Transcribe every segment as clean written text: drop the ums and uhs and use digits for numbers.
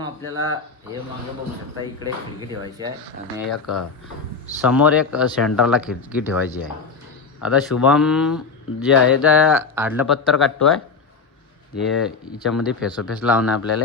मित्रांनो आपल्याला हे मागे बघू शकता, इकडे खिडकी ठेवायची आहे आणि एक समोर एक सेंटरला खिडकी ठेवायची आहे. आता शुभम जे आहे त्या आडलं पत्तर काढतो आहे, हे हिच्यामध्ये फेसोफेस लावणं आपल्याला.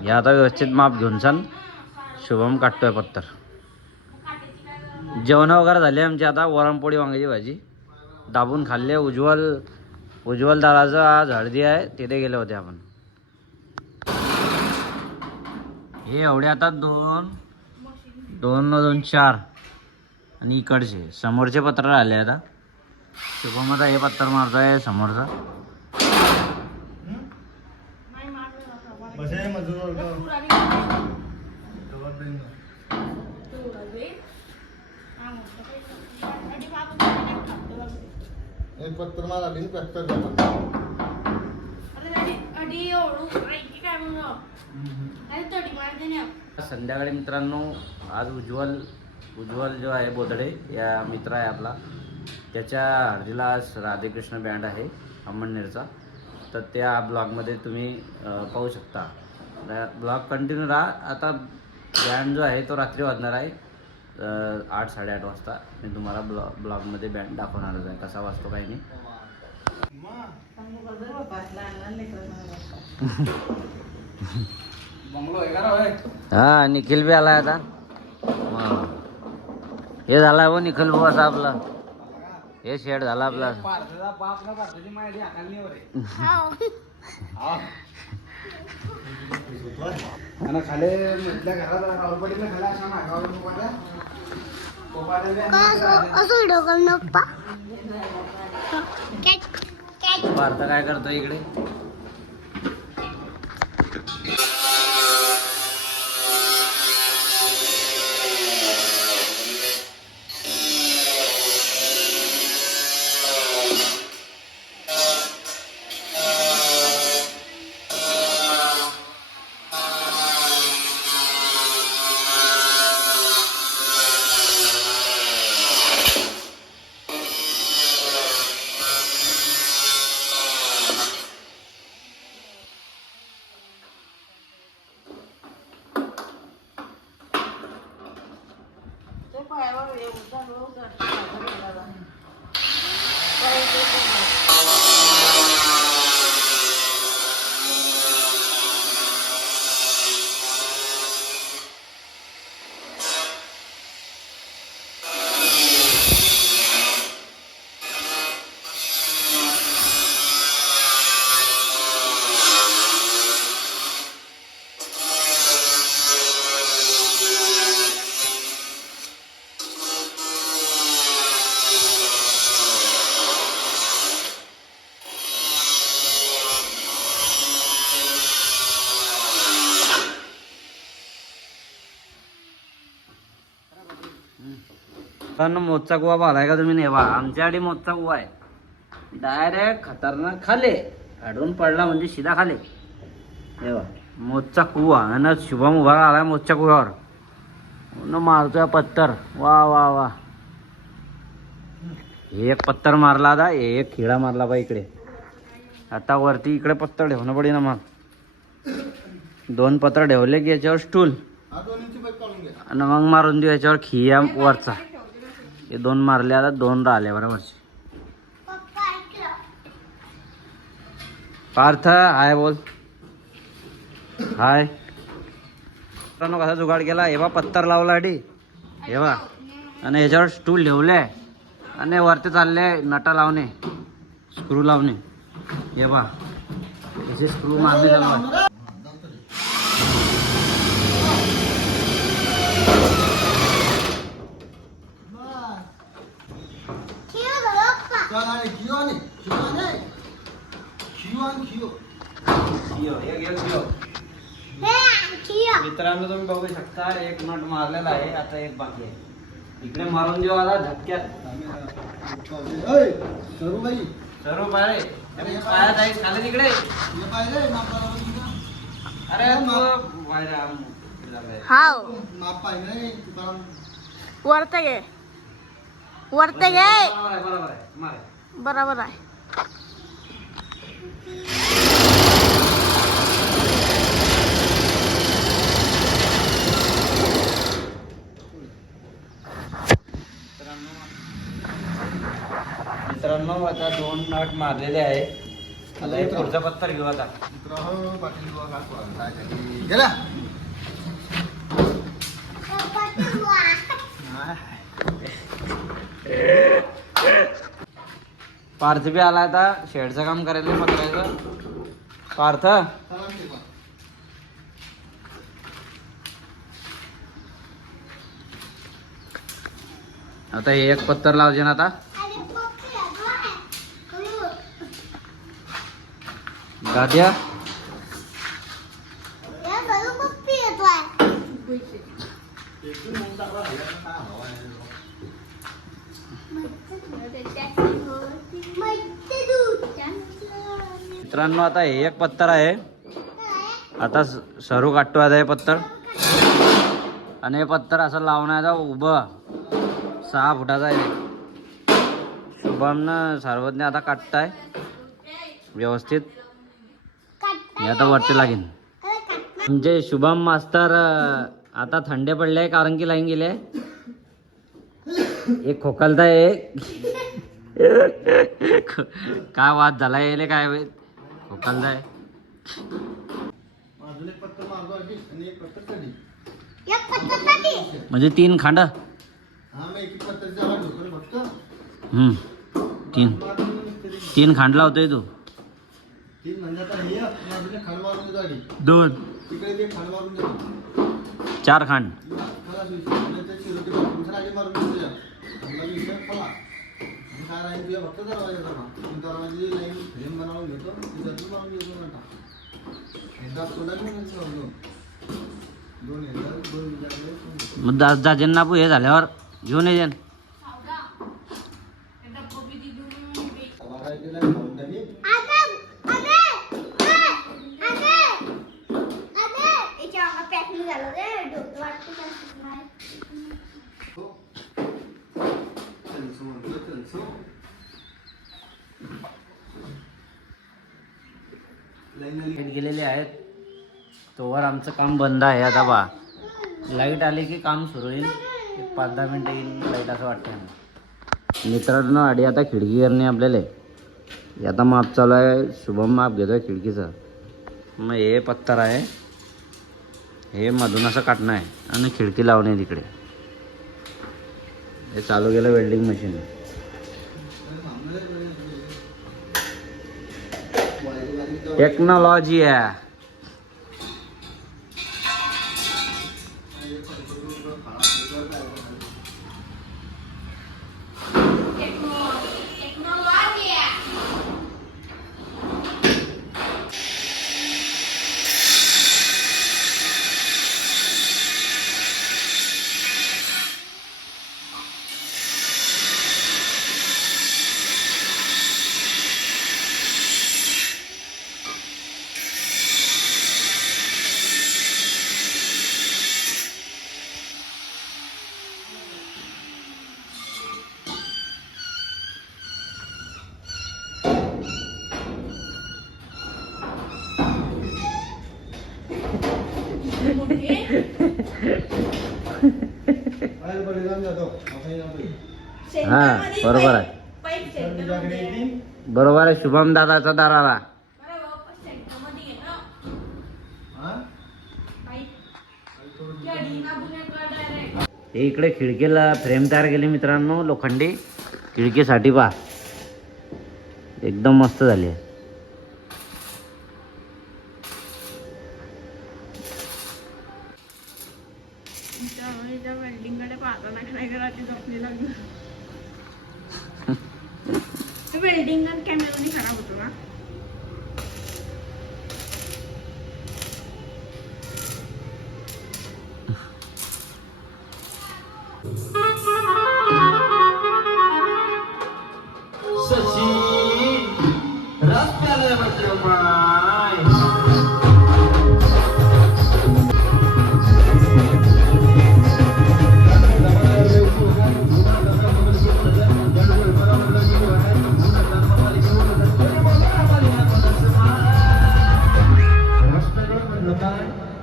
हे आता व्यवस्थित माप घेऊन सन शुभम काढतोय पत्तर. जेवण वगैरे झाले आमची. आता वरणपोळी वांग्याची भाजी दाबून खाल्ले. उज्ज्वल दादाचं आज हळदी आहे, तिथे गेले होते आपण. हे एवढे आता दोन 4 आणि इकडचे समोरचे पत्र आले. आता शुभम आता हे पत्तर मारतोय समोरचा. पत्र मला संध्याकाळी मित्रांनो आज उज्ज्वल जो आहे बोधडे या मित्र आहे आपला, त्याच्या हळदीला आज राधेकृष्ण बँड आहे अमळनेरचा. तर त्या ब्लॉगमध्ये तुम्ही पाहू शकता. ब्लॉग कंटिन्यू राहा. आता बँड जो आहे तो रात्री वाजणार आहे 8-8:30 वाजता. मी तुम्हाला ब्लॉगमध्ये बँड दाखवणारच आहे, कसा वाजतो काही नाही. हा निखिल बी आलाय आता. हे झाला हो निखिल भाऊ असा आपला. हे शेड झाला आपला. पार्थ काय करतो इकडे? मोजचा कुवा पाहिलाय का तुम्ही? नेवा आमच्याकडे मोजचा कुवा आहे. डायरेक्ट खतरनाक खाले आडून पडला म्हणजे सीधा खाले. नेवा मोजचा कुवा आणि शुभम उभा आलाय मोजच्या कुव्यावर. मारतोय पत्तर. वा वा वा. एक पत्तर मारला आता, एक खिळा मारला बा इकडे. आता वरती इकडे पत्तर ठेवणं पडेल ना. मग 2 पत्तर ठेवले की याच्यावर स्टूल आणि मग मारून देऊ याच्यावर खिया वरचा. हे 2 मारले. आता 2 राहिले बरोबर. पार्थ हाय बोल. हाय मित्रांनो, कसा जुगाड केला हे बा. पत्तर लावला अडी हे बा आणि ह्याच्यावर स्टूल ठेवले आणि वरती चालले नटा लावणे, स्क्रू लावणे. हे बा याचे स्क्रू मारले चालू. मित्रांनो तुम्ही बघू शकता, एक नट मारलेला आहे. आता एक बाकी आहे. इकडे मारून देऊ आता झटक्यात. सर्व पाय पायात आहे खाली तिकडे. अरे वरते गे बरोबर आहे. मारलेले आहे. आता हे पुढचा पत्तर घेऊ आता. मित्रांनो, पाटील बुवा काय बोलला? काय तरी गेला. पार्थ बी आला आता शेडचं काम करायचं पत्र्याचं. पार्थ आता हे एक पत्तर लावजे ना आता. दाद्या मित्रांनो, आता हे एक पत्तर आहे. आता सरू काटतो आता हे पत्तर. आणि हे पत्तर असं लावण्याचा उभं 6 फुटाचा आहे. शुभमनं सर्वज्ञ आता काटताय व्यवस्थित. हे आता वरती लागेल. म्हणजे शुभम मास्तर आता थंडे पडले आहे कारण की लाईन गेले. एक खोकलताय. काय वाद झाला येले काय खोकलताय. अजून एक पत्तर मारतो आणि एक पत्तर कधी. म्हणजे 3 खांड. हा, मग एक पत्तर जरा ढोकळं फक्त. 3 खांड लावतोय तू. 3 म्हणजे आता हे अजून एक खांड मारून दे गाडी. 2 तिकडे ते खांड मारून दे. 4 खांड. खलास विषय. आणि ते चिरोटी तुमच्या आधी मारून दे तुझ्या. मला विषय खला. आणि काय राहील तुझ्या फक्त दरवाजा करा. दरवाजाची लाईन फ्रेम बनवून घेतो. तिच्यातून मारून घेतो नका. एकदा सोडा की नाही सोडलो. 2 एकदा 2 विचारले. मग दाजेंना हे झाल्यावर घेऊन ये. वारायला खाऊन टाकी. हो. चल समोर चल सो. लाईट गेलेले आहेत. तोवर आमचं काम बंद आहे आता. बा लाईट आली की काम सुरू होईल. 5-10 मिनटं येईल लाईट असं वाटतं. मित्रांनो, आधी आता खिडकी करणे आपल्याला. आता माप चालू आहे. शुभम माप घेतोय खिडकीचं. मग हे पत्तर आहे. हे मधून असं काटणं आहे आणि खिडकी लावणे तिकडे. हे चालू केलं वेल्डिंग मशीन. टेक्नॉलॉजी आहे. हा, बरोबर आहे. बरोबर आहे. शुभम दादाचा दाराला हे इकडे खिडकीला फ्रेम तयार केली मित्रांनो. लोखंडी खिडकीसाठी पहा. एकदम मस्त झाली आहे. वेल्डिंग कॅमेरा खराब होतो ना.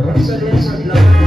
Rockstar